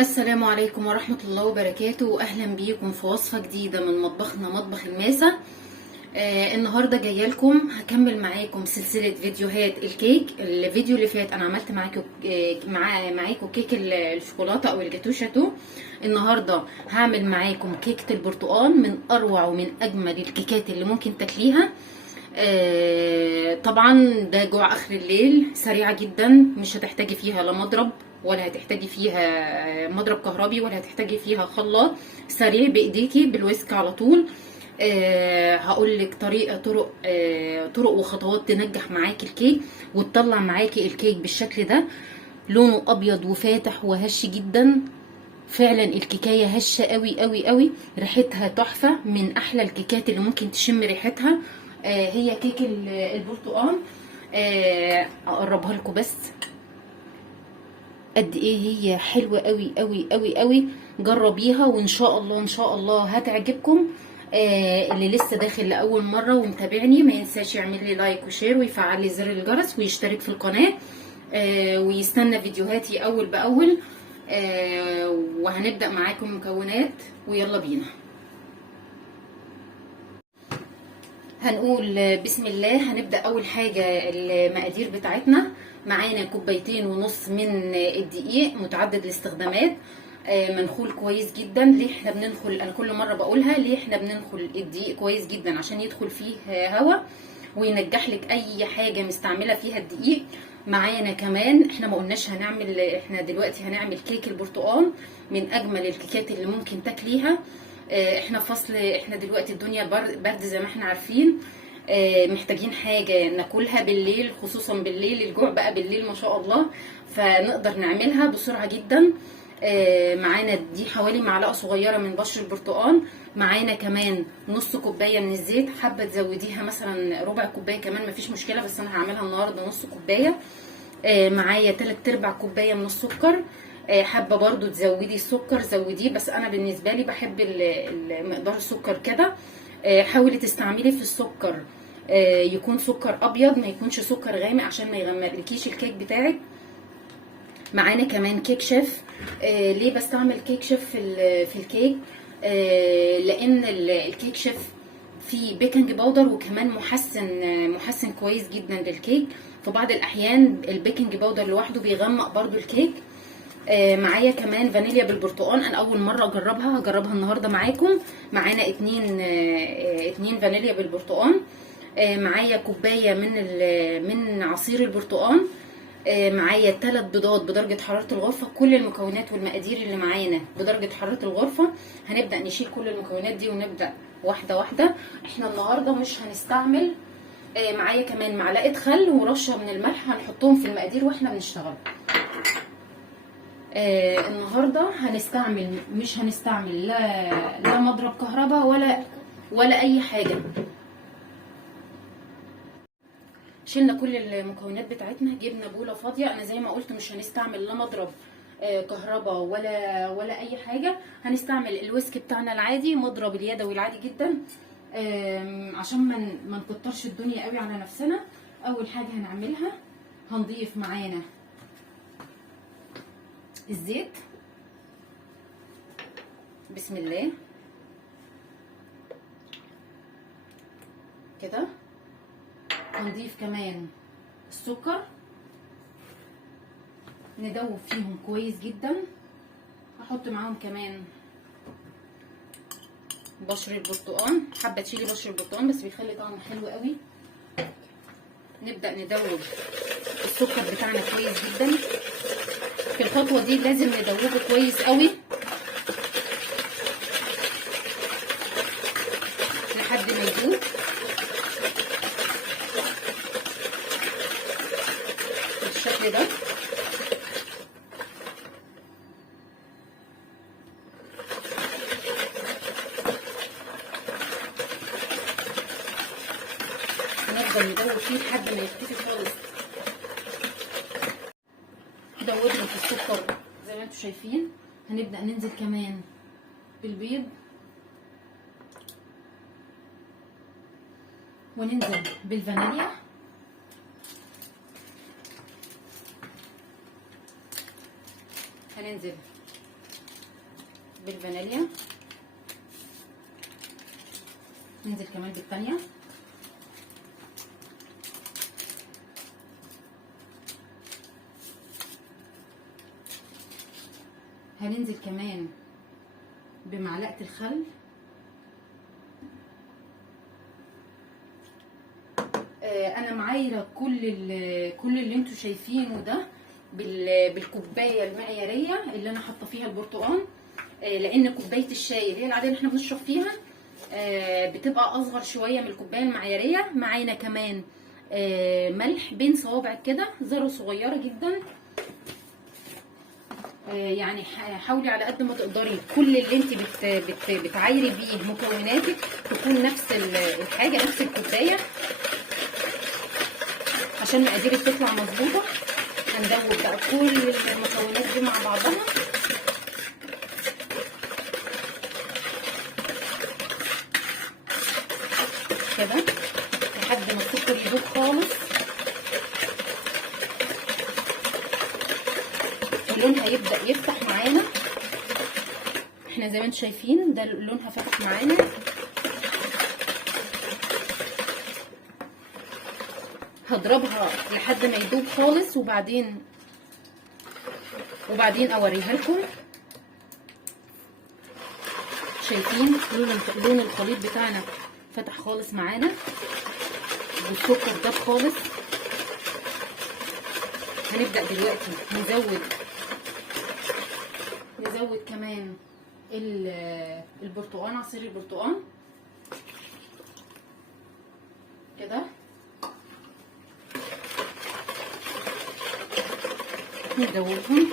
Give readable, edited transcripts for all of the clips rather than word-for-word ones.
السلام عليكم ورحمة الله وبركاته. أهلا بيكم في وصفة جديدة من مطبخنا مطبخ الماسة. النهاردة جاية لكم هكمل معاكم سلسلة فيديوهات الكيك. الفيديو اللي فات أنا عملت معاكم كيك الشوكولاتة أو الجاتو شاتو. النهاردة هعمل معاكم كيكة البرتقال، من أروع ومن أجمل الكيكات اللي ممكن تاكليها. طبعا ده جوع اخر الليل، سريعه جدا، مش هتحتاجي فيها لا مضرب ولا هتحتاجي فيها مضرب كهربي ولا هتحتاجي فيها خلاط. سريع بايديكي بالويسك على طول. هقول لك طرق وخطوات تنجح معاكي الكيك وتطلع معاكي الكيك بالشكل ده، لونه ابيض وفاتح وهش جدا. فعلا الكيكايه هشه قوي قوي قوي، ريحتها تحفه، من احلى الكيكات اللي ممكن تشم ريحتها. هي كيك البرتقال. اقربها لكم بس قد ايه هي حلوه قوي قوي قوي قوي. جربيها وان شاء الله ان شاء الله هتعجبكم. اللي لسه داخل لاول مره ومتابعني ما ينساش يعمل لي لايك وشير ويفعل لي زر الجرس ويشترك في القناه، ويستنى فيديوهاتي اول باول. وهنبدأ معاكم مكونات ويلا بينا. هنقول بسم الله. هنبدأ أول حاجة المقادير بتاعتنا. معانا 2.5 كوب من الدقيق متعدد الاستخدامات، منخول كويس جدا. ليه احنا بننخل؟ انا كل مره بقولها، ليه احنا بننخل الدقيق كويس جدا؟ عشان يدخل فيه هواء وينجح لك اي حاجه مستعمله فيها الدقيق. معانا كمان، احنا ما قلناش هنعمل، احنا دلوقتي هنعمل كيك البرتقال، من اجمل الكيكات اللي ممكن تاكليها. احنا في فصل، احنا دلوقتي الدنيا برد زي ما احنا عارفين. محتاجين حاجة ناكلها بالليل، خصوصا بالليل، الجوع بقى بالليل ما شاء الله، فنقدر نعملها بسرعة جدا. معانا دي حوالي معلقة صغيرة من بشر البرتقال. معانا كمان نص كوباية من الزيت، حابة تزوديها مثلا ربع كوباية كمان مفيش مشكلة، بس انا هعملها النهاردة نص كوباية. معايا 3/4 كوباية من السكر. حابة برضو تزودي السكر زوديه، بس انا بالنسبة لي بحب مقدار السكر كده. حاولي تستعملي في السكر يكون سكر ابيض، ما يكونش سكر غامق عشان ما يغمقلكيش الكيك بتاعك. معانا كمان كيك شيف. ليه بستعمل كيك شيف في الكيك؟ لان الكيك شيف فيه بيكنج باودر وكمان محسن كويس جدا للكيك. في بعض الاحيان البيكنج باودر لوحده بيغمق برضو الكيك. معايا كمان فانيليا بالبرتقال، انا اول مره اجربها، هجربها النهارده معاكم. معانا اتنين فانيليا بالبرتقال. معايا كوبايه من عصير البرتقال. معايا 3 بيضات بدرجه حراره الغرفه. كل المكونات والمقادير اللي معانا بدرجه حراره الغرفه. هنبدا نشيل كل المكونات دي ونبدا واحده واحده. احنا النهارده مش هنستعمل. معايا كمان معلقه خل ورشه من الملح، هنحطهم في المقادير واحنا بنشتغل. النهارده مش هنستعمل لا مضرب كهرباء ولا اي حاجه. شلنا كل المكونات بتاعتنا، جبنا بوله فاضيه. انا زي ما قلت مش هنستعمل لا مضرب كهرباء ولا اي حاجه. هنستعمل الويسك بتاعنا العادي، مضرب اليدوي العادي جدا، عشان ما نكترش الدنيا قوي على نفسنا. اول حاجه هنعملها، هنضيف معانا الزيت. بسم الله كده. هنضيف كمان السكر، ندوب فيهم كويس جدا. هحط معاهم كمان بشر البرتقال، حابه تشيلي بشر البرتقال بس بيخلي طعمه حلو قوي. نبدا ندوب السكر بتاعنا كويس جدا. في الخطوه دي لازم ندوبه كويس قوي لحد ما يدوب. بالشكل ده. نفضل ندوب فيه لحد ما يختفي خالص. دوبنا في السكر زي ما انتم شايفين. هنبدأ ننزل كمان بالبيض، وننزل بالفانيليا، هننزل بالفانيليا. ننزل كمان بالثانيه. هننزل كمان بمعلقه الخل. انا معايره كل اللي انتوا شايفينه ده بالكوبايه المعياريه اللي انا حاطه فيها البرتقال، لان كوبايه الشاي اللي هي العاديه اللي احنا بنشرب فيها بتبقى اصغر شويه من الكوبايه المعياريه. معانا كمان ملح بين صوابعك كده، ذره صغيره جدا. يعني حاولي على قد ما تقدري كل اللي انت بتعايري بيه مكوناتك تكون نفس الحاجه، نفس الكوبايه، عشان مقاديرك تطلع مظبوطه. هندوب بقى كل المكونات دي مع بعضها. كده لحد ما السكر يدوب خالص اللون هيبدأ يفتح معانا. احنا زي ما انتم شايفين ده لونها فتح معانا. هضربها لحد ما يدوب خالص وبعدين اوريها لكم. شايفين لون الخليط بتاعنا فتح خالص معانا والسكر داب خالص. هنبدأ دلوقتي نزود كمان البرتقال، عصير البرتقال كده. ندوبهم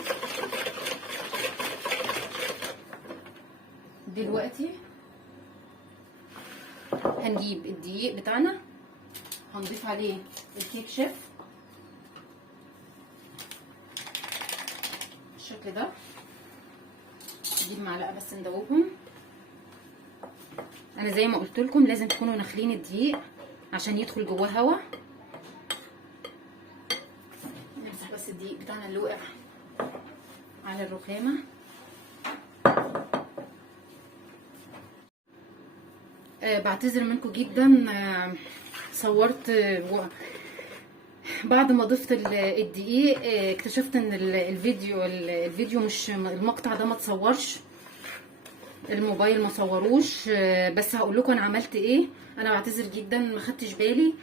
دلوقتي. هنجيب الدقيق بتاعنا، هنضيف عليه الكيك شيف بالشكل ده. نجيب معلقه بس ندوبهم. انا زي ما قلت لكم لازم تكونوا ناخلين الدقيق عشان يدخل جواه هوا. نمسح بس الدقيق بتاعنا اللي وقع على الرخامه. بعتذر منكم جدا. صورت بعد ما ضفت الدقيق اكتشفت ان الفيديو مش المقطع ده ما تصورش، الموبايل ما صوروش. بس هقول لكم انا عملت ايه. انا بعتذر جدا ما خدتش بالي.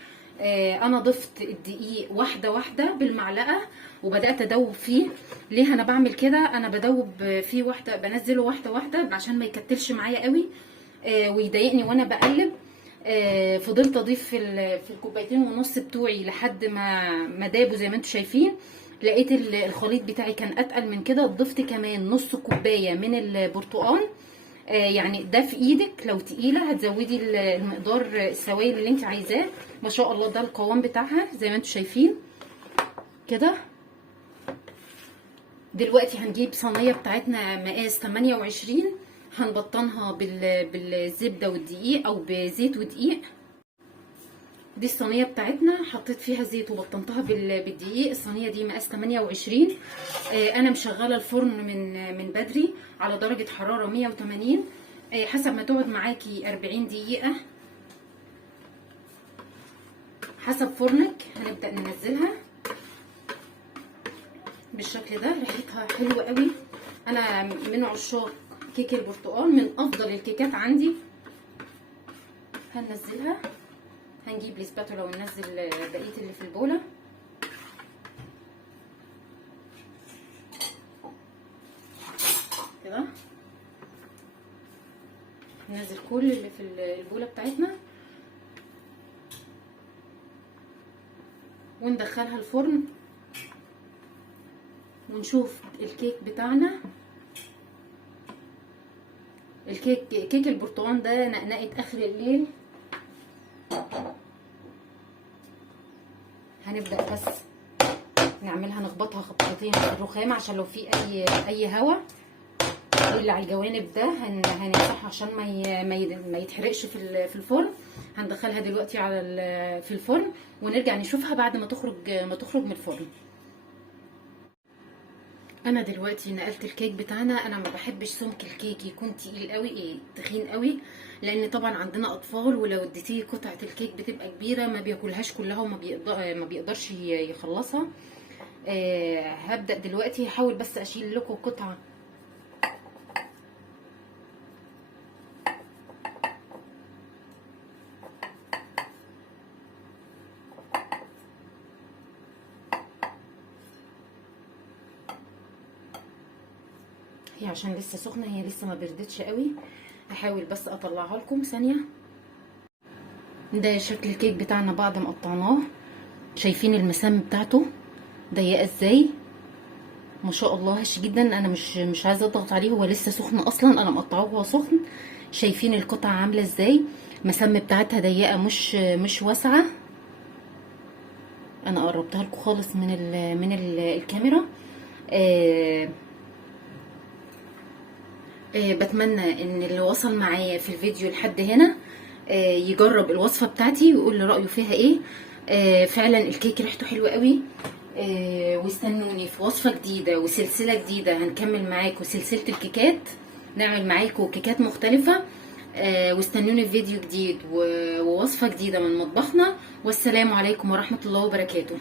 انا ضفت الدقيق واحده واحده بالمعلقه وبدات ادوب فيه. ليه انا بعمل كده؟ انا بدوب فيه واحده، بنزله واحده واحده عشان ما يكتلش معايا قوي ويضايقني وانا بقلب. فضلت اضيف في الكوبايتين ونص بتوعي لحد ما دابوا زي ما انتم شايفين. لقيت الخليط بتاعي كان اتقل من كده. ضفت كمان نص كوبايه من البرتقال. يعني ده في ايدك، لو تقيله هتزودي المقدار السوائل اللي انت عايزاه. ما شاء الله ده القوام بتاعها زي ما انتم شايفين كده. دلوقتي هنجيب صينيه بتاعتنا مقاس 28، هنبطنها بالزبده والدقيق او بزيت ودقيق. دي الصينيه بتاعتنا حطيت فيها زيت وبطنتها بالدقيق. الصينيه دي مقاس 28. انا مشغله الفرن من بدري على درجه حراره 180 حسب ما تقعد معاكي 40 دقيقه حسب فرنك. هنبدا ننزلها بالشكل ده. ريحتها حلوه قوي. انا من عشاق كيك البرتقال، من افضل الكيكات عندي. هننزلها. هنجيب الاسباتولا وننزل بقيه اللي في البوله كده. ننزل كل اللي في البوله بتاعتنا وندخلها الفرن ونشوف الكيك بتاعنا. كيك البرتقال ده نقنقه اخر الليل. هنبدا بس نعملها، نخبطها خبطتين في الرخام عشان لو في اي هوا اللي على الجوانب ده هنمسحه عشان ما يتحرقش في الفرن. هندخلها دلوقتي في الفرن ونرجع نشوفها بعد ما تخرج من الفرن. انا دلوقتي نقلت الكيك بتاعنا. انا ما بحبش سمك الكيك يكون تقيل قوي، تخين قوي، لان طبعا عندنا اطفال، ولو اديتيه قطعه الكيك بتبقى كبيره ما بياكلهاش كلها وما ما بيقدرش يخلصها. هبدا دلوقتي، هحاول بس اشيل لكم قطعه. هي عشان لسه سخنه، هي لسه ما بردتش قوي. هحاول بس اطلعها لكم ثانيه. ده شكل الكيك بتاعنا بعد ما قطعناه. شايفين المسام بتاعته ضيقه ازاي؟ ما شاء الله هش جدا. انا مش عايزه اضغط عليه، هو لسه سخن اصلا، انا مقطعه وهو سخن. شايفين القطعه عامله ازاي؟ مسام بتاعتها ضيقه، مش واسعه. انا قربتها لكم خالص من الكاميرا. بتمنى ان اللي وصل معايا في الفيديو لحد هنا يجرب الوصفه بتاعتي ويقول لي رايه فيها ايه. فعلا الكيك ريحته حلوه قوي. واستنوني في وصفه جديده وسلسله جديده، هنكمل معاكم سلسله الكيكات، نعمل معاكم كيكات مختلفه. واستنوني في فيديو جديد ووصفه جديده من مطبخنا. والسلام عليكم ورحمه الله وبركاته.